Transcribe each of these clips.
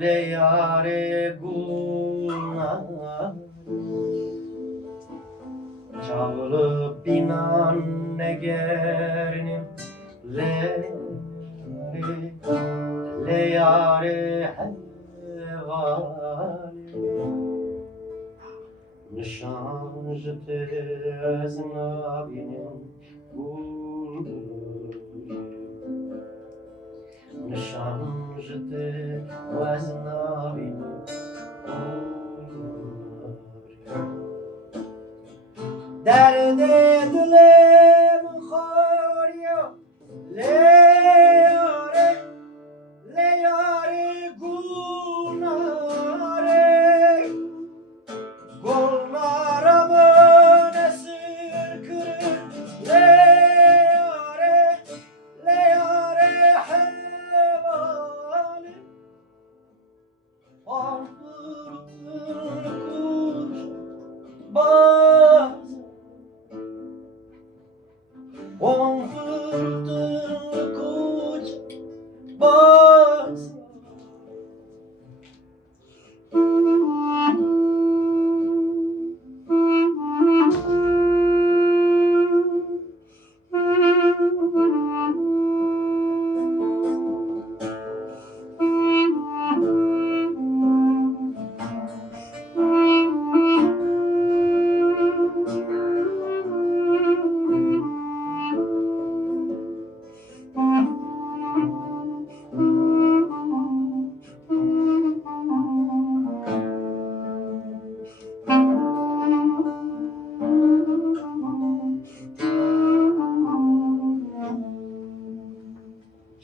le yare guna Çağlı binan negernim le yare hevali Nişanjte eznabinin guldur Nişanjte eznabinin guldur Derde dilem khariyo le yare gunare Gollarımın esir kırın le yare hevali Ağfırın kuş bazı Ağfırın kuş bazı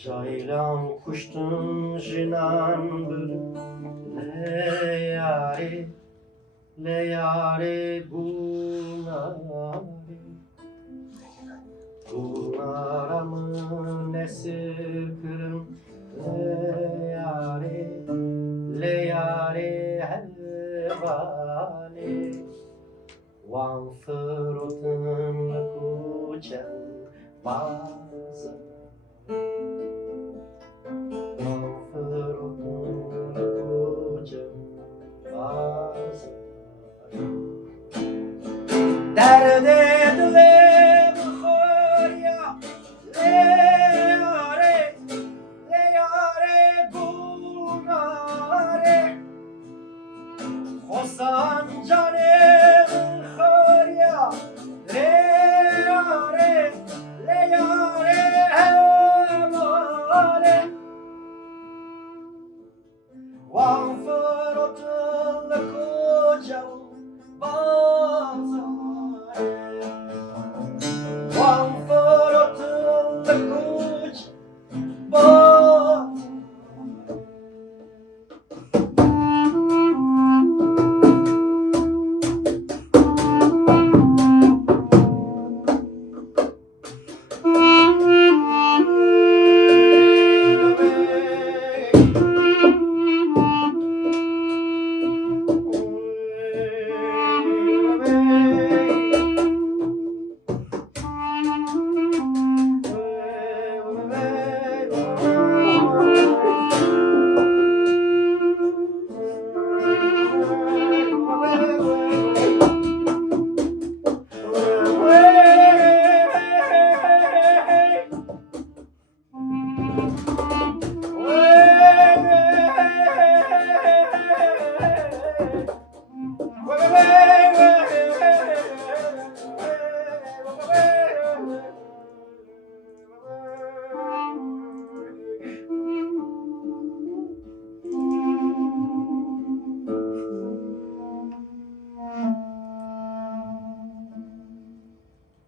Caylan kuştun jinan bir le yare Gunaramın esir kırın le yare hevali Wan fırotun kuçen bazı Derde dilem khariyo le yare gunare Hosan can